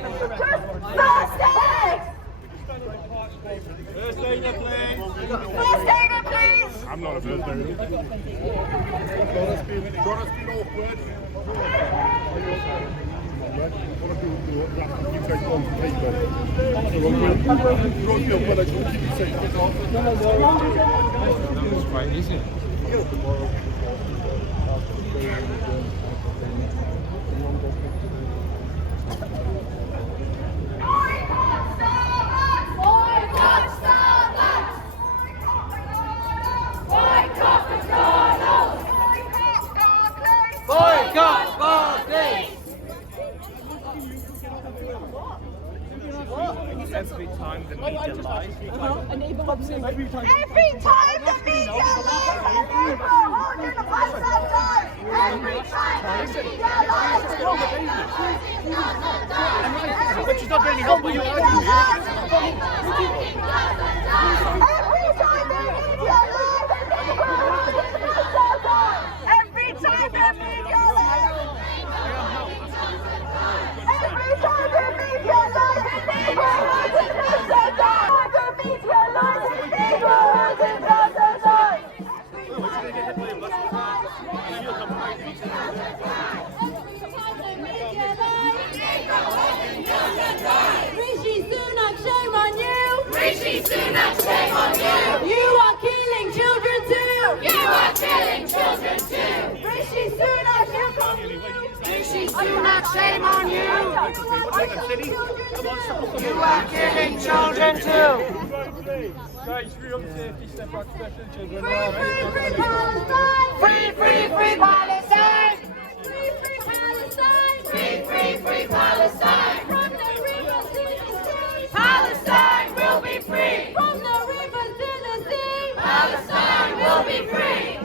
If quite easy. Boycott Barclays! Every time the media lies. Every time the media lies, holding the bus down. Every time the media lies, But she's not getting help when you're arguing. every time the media lies, every time the media lies, every time the media lies, neighborhoods and houses. The media lies, neighborhoods and houses. Rishi Sunak, shame on you! Rishi Sunak, shame on you! You are killing children too! You are killing children too! Rishi Sunak, shame on you! Rishi Sunak, shame on you! You are killing children too! Guys, free up safety, step back, especially children. Free, free, free Palestine! Free, free Palestine! Free, free, free Palestine! From the rivers to the sea! Palestine will be free! From the rivers to the sea! Palestine will be free!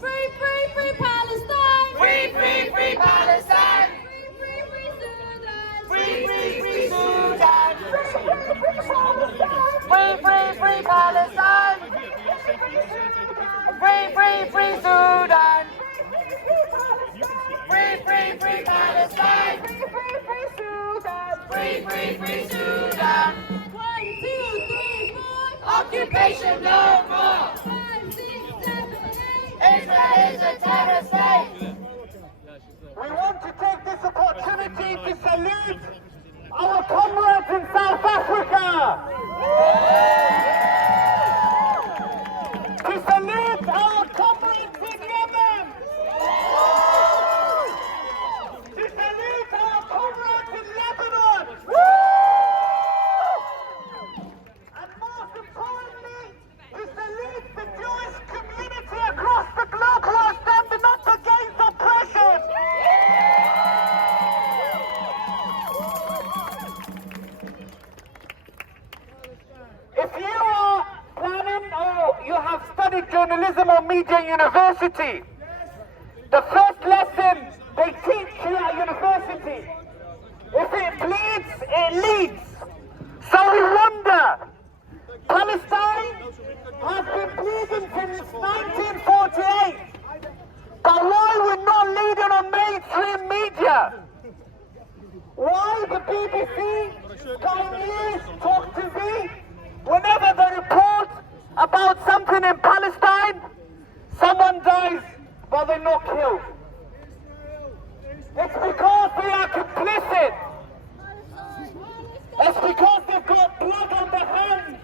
Free, free, free Palestine! Free, free, free Palestine! Free, free, free Sudan! Free, free, free Sudan! Free, free, free Palestine! Free, free, free Sudan! Free, free, free Palestine! Free, free, free Sudan! Free, free, free Sudan! 1, 2, 3, 4! Occupation no more! 5, 6, 7, 8! Israel is a terror state! We want to take this opportunity to salute our comrades in South Africa! To salute our comrades in Yemen! To salute our comrades in Lebanon! And most importantly, to salute the Jewish community across the globe who are standing up against oppression! If you are planning or you have studied journalism or media university, the first lesson they teach you at university, if it bleeds, it leads. So we wonder, Palestine has been bleeding since 1948, but why we're not leading on mainstream media? Why the BBC, Sky News, Talk TV, whenever they report about something in Palestine, someone dies, but they're not killed. It's because they are complicit. It's because they've got blood on their hands.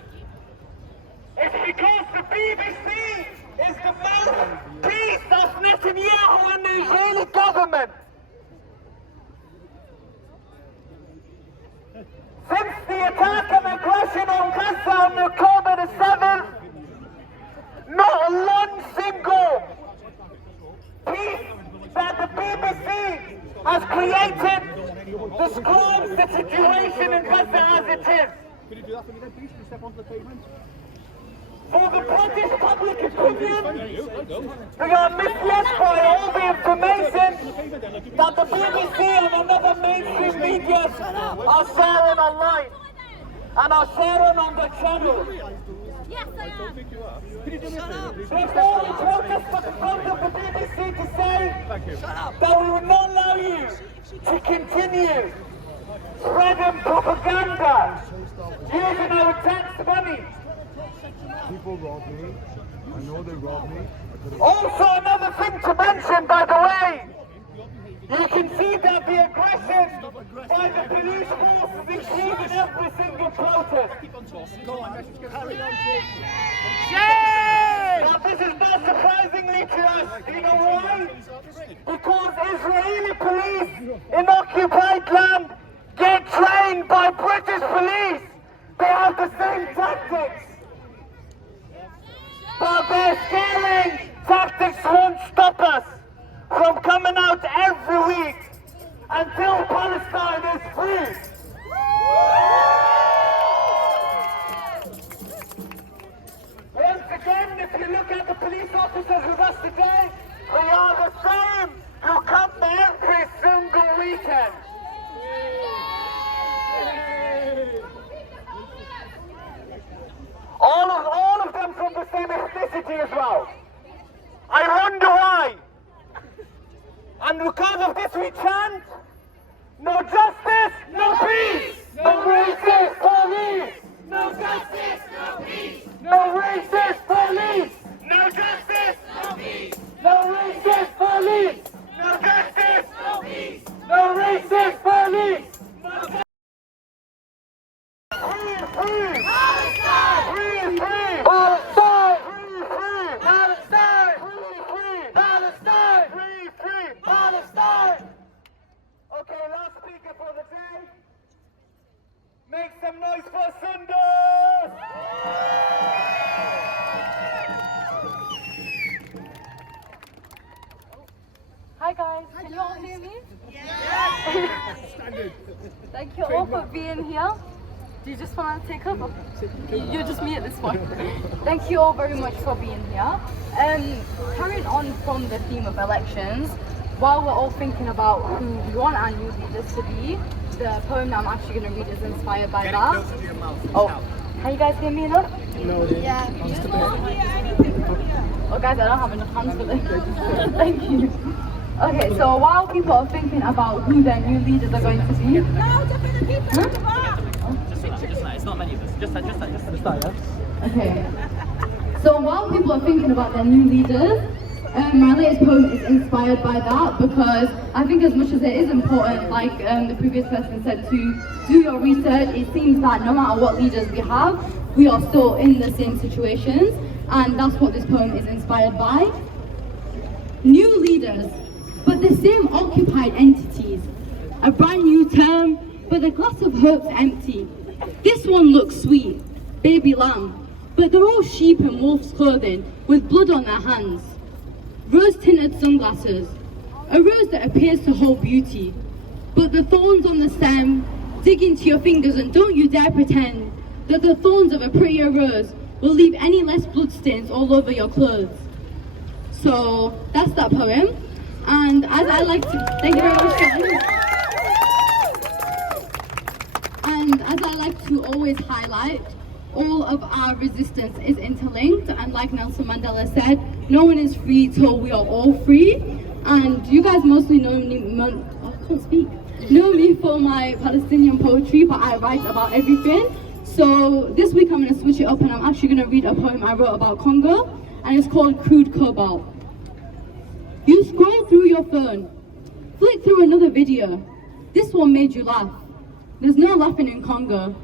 It's because the BBC is the mouthpiece of Netanyahu and the Israeli government. Since the attack and aggression on Gaza on October the 7th, not one single piece that the BBC has created describes the situation in Gaza as it is. Could you do that for me then, please? Can you step onto the pavement? For the British public opinion, they are misled by all the information that the BBC and another mainstream media are sharing online and are sharing on the channel. Yes, I am! Could you do me a favour, please? Therefore, it's not just for the front of the BBC to say that we will not allow you to continue spreading propaganda using our tax money. People rob me. I know they rob me. Also, another thing to mention, by the way, you can see that the aggression by the police force is included in every single protest. Now, this is not surprisingly to us. You know why? Because Israeli police in occupied land get trained by British police. They have the same tactics. But their scaling tactics won't stop us from coming out every week until Palestine is free. Once again, if you look at the police officers with us today, we are the same who come every single weekend. All of them from the same ethnicity as well. I wonder why. And because of this we chant, no justice, no peace. No racist police. No justice, no peace. No racist police. No justice, no peace. No racist police. No justice, no peace. No racist police. Free, free. Palestine. Free, free. Palestine. Free, free. Palestine. Free, free. Palestine. Free, free. Palestine. Okay, last speaker for the day. Make some noise for Sundar. Hi guys, can you all hear me? Yes! Thank you all for being here. Do you just want to take over? You're just me at this point. Thank you all very much for being here. Carrying on from the theme of elections, while we're all thinking about who we want our new leaders to be, the poem that I'm actually going to read is inspired by that. Oh, can you guys hear me enough? No, yeah. Oh guys, I don't have enough hands for this. Thank you. Okay, so while people are thinking about who their new leaders are going to be... It's not many of us. Just that, yeah? Okay. So while people are thinking about their new leaders, my latest poem is inspired by that because I think as much as it is important, like the previous person said, to do your research, it seems that no matter what leaders we have, we are still in the same situations, and that's what this poem is inspired by. New leaders, but the same occupied entities. A brand new term, but the glass of hope's empty. This one looks sweet, baby lamb, but they're all sheep in wolf's clothing with blood on their hands. Rose-tinted sunglasses, a rose that appears to hold beauty, but the thorns on the stem dig into your fingers, and don't you dare pretend that the thorns of a prettier rose will leave any less bloodstains all over your clothes. So that's that poem, and as I like to, thank you very much guys. And as I like to always highlight, all of our resistance is interlinked, and like Nelson Mandela said, no one is free till we are all free. And you guys mostly know me, know me for my Palestinian poetry, but I write about everything. So this week I'm going to switch it up, and I'm actually going to read a poem I wrote about Congo, and it's called Crude Cobalt. You scroll through your phone, flick through another video. This one made you laugh. There's no laughing in Congo.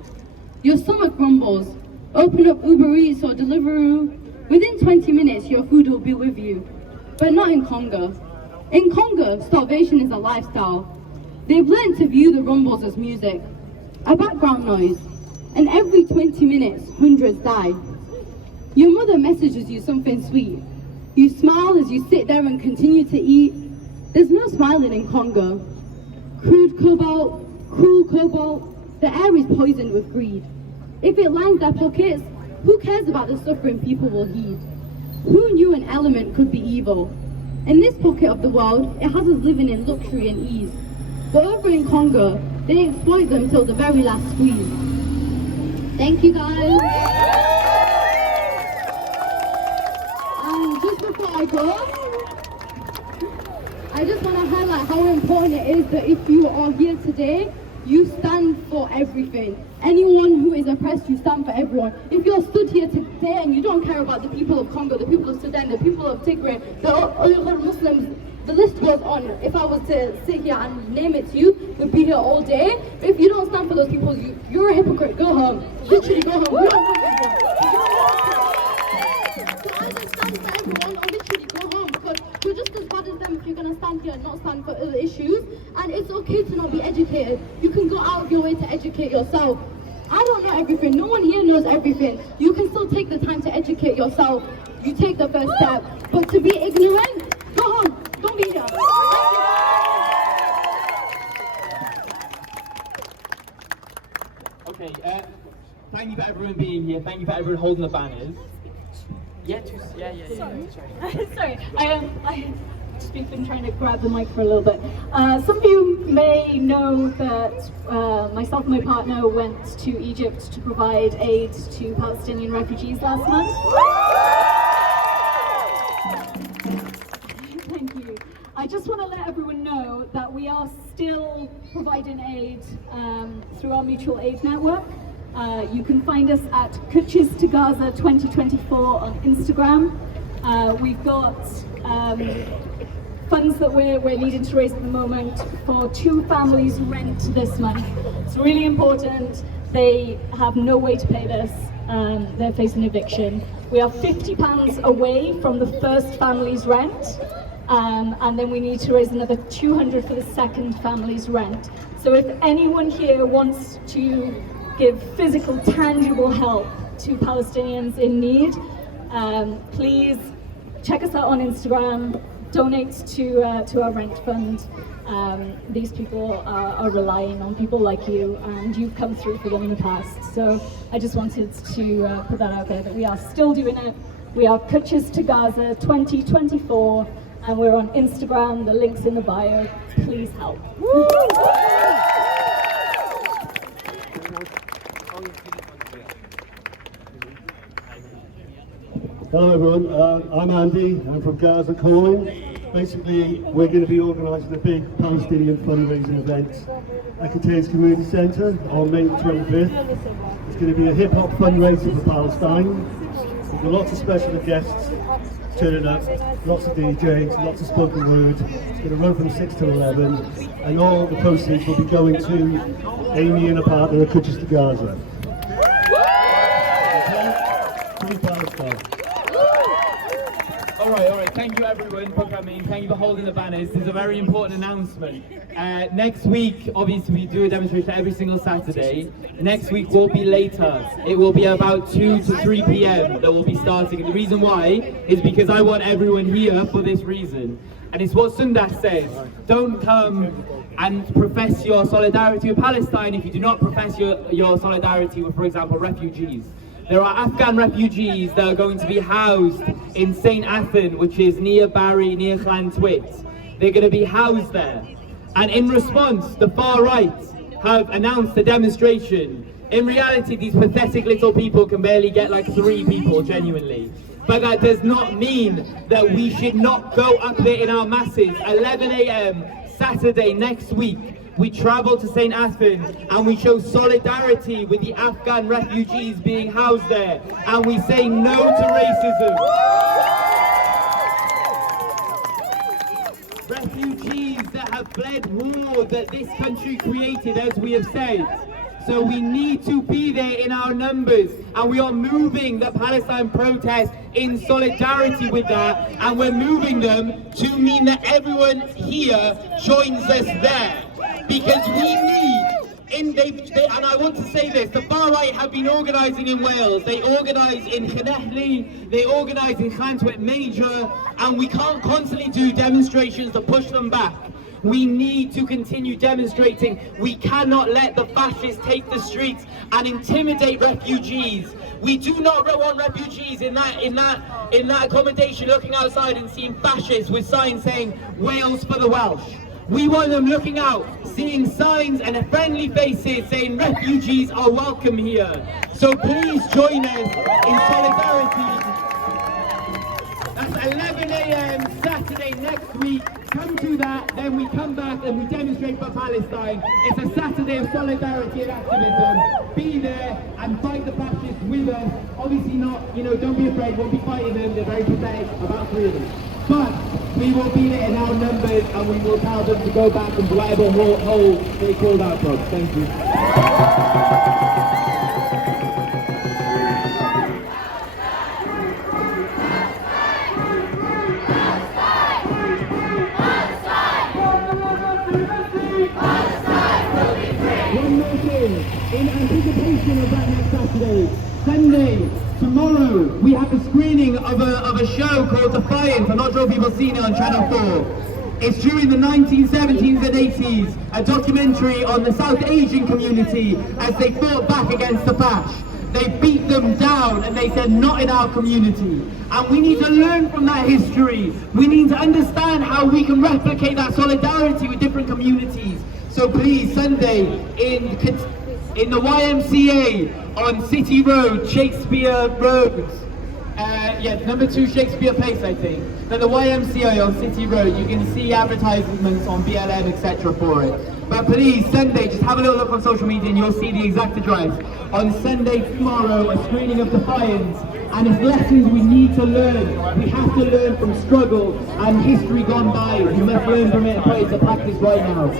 Your stomach rumbles. Open up Uber Eats or Deliveroo. Within 20 minutes, your food will be with you. But not in Congo. In Congo, starvation is a lifestyle. They've learned to view the rumbles as music, a background noise. And every 20 minutes, hundreds die. Your mother messages you something sweet. You smile as you sit there and continue to eat. There's no smiling in Congo. Crude cobalt, cruel cobalt, the air is poisoned with greed. If it lines their pockets, who cares about the suffering people will heed? Who knew an element could be evil? In this pocket of the world, it has us living in luxury and ease. But over in Congo, they exploit them till the very last squeeze. Thank you guys. And just before I go, I just want to highlight how important it is that if you are here today, you stand for everything. Anyone who is oppressed, you stand for everyone. If you're stood here today and you don't care about the people of Congo, the people of Sudan, the people of Tigray, the Uyghur Muslims, the list goes on. If I was to sit here and name it to you, we'd be here all day. But if you don't stand for those people, you're a hypocrite. Go home. Literally go home. We don't want everyone. So either stand for everyone or literally go home, because you're just as bad as them if you're going to stand here and not stand for other issues. And it's okay to not be educated. You can go out of your way to educate yourself. I don't know everything. No one here knows everything. You can still take the time to educate yourself. You take the first step. But to be ignorant, go home. Don't be here. Okay, thank you for everyone being here. Thank you for everyone holding the banners. Yeah. Sorry, I've just been trying to grab the mic for a little bit. Some of you may know that myself and my partner went to Egypt to provide aid to Palestinian refugees last month. Thank you. I just want to let everyone know that we are still providing aid through our mutual aid network. You can find us at Kutches to Gaza 2024 on Instagram. We've got funds that we're needing to raise at the moment for 2 families' rent this month. It's really important. They have no way to pay this. They're facing eviction. We are £50 away from the first family's rent. And then we need to raise another 200 for the second family's rent. So if anyone here wants to give physical, tangible help to Palestinians in need, please check us out on Instagram, donate to our rent fund. These people are relying on people like you, and you've come through for them in the past. So I just wanted to put that out there, that we are still doing it. We are Kutches to Gaza 2024. And we're on Instagram, the link's in the bio. Please help. Hello everyone, I'm Andy, I'm from Gaza Calling. Basically, we're going to be organising a big Palestinian fundraising event at Cardiff Community Centre on May 25th. It's going to be a hip-hop fundraiser for Palestine. We've got lots of special guests turning up, lots of DJs, lots of spoken word. It's going to run from 6 to 11, and all the proceeds will be going to Amy and a partner at Kutches to Gaza. Okay? Free Palestine. All right, thank you everyone for coming, thank you for holding the banners. This is a very important announcement. Next week, obviously we do a demonstration every single Saturday. Next week will be later. It will be about 2 to 3 p.m. that will be starting. And the reason why is because I want everyone here for this reason. And it's what Sundas says. Don't come and profess your solidarity with Palestine if you do not profess your solidarity with, for example, refugees. There are Afghan refugees that are going to be housed in St. Athan, which is near Barry, near Llantwit. They're going to be housed there. And in response, the far right have announced a demonstration. In reality, these pathetic little people can barely get like 3 people, genuinely. But that does not mean that we should not go up there in our masses. 11 a.m. Saturday next week. We travel to St. Athan and we show solidarity with the Afghan refugees being housed there, and we say no to racism. Refugees that have fled war that this country created, as we have said. So we need to be there in our numbers, and we are moving the Palestine protest in solidarity with that, and we're moving them to mean that everyone here joins us there. Because we need, and I want to say this, the far right have been organising in Wales, they organise in Llanelli, they organise in Llantwit Major, and we can't constantly do demonstrations to push them back. We need to continue demonstrating. We cannot let the fascists take the streets and intimidate refugees. We do not want refugees in that accommodation looking outside and seeing fascists with signs saying Wales for the Welsh. We want them looking out, seeing signs and friendly faces saying refugees are welcome here. So please join us in solidarity. That's 11 a.m. Saturday next week. come to that, then we come back and we demonstrate for Palestine. It's a Saturday of solidarity and activism. Be there and fight the fascists with us. Obviously not, don't be afraid, we'll be fighting them. They're very pathetic, about 3 of them. But we will be there in our numbers and we will tell them to go back and whatever hole they called out from. Thank you. One more thing, in anticipation of that next Saturday, Sunday, tomorrow, we have a screening of a show called Defiance. I'm not sure if people have seen it on Channel 4. It's during the 1970s and 80s, a documentary on the South Asian community as they fought back against the Fash. They beat them down and they said, not in our community. And we need to learn from that history. We need to understand how we can replicate that solidarity with different communities. So please, Sunday, in the YMCA on City Road, Shakespeare Road, number 2 Shakespeare Place, I think. But the YMCA on City Road, you can see advertisements on BLM, etc. for it. But please, Sunday, just have a little look on social media and you'll see the exact address. On Sunday tomorrow, a screening of Defiance. And it's lessons we need to learn. We have to learn from struggle and history gone by. We must learn from it and put it into practice right now.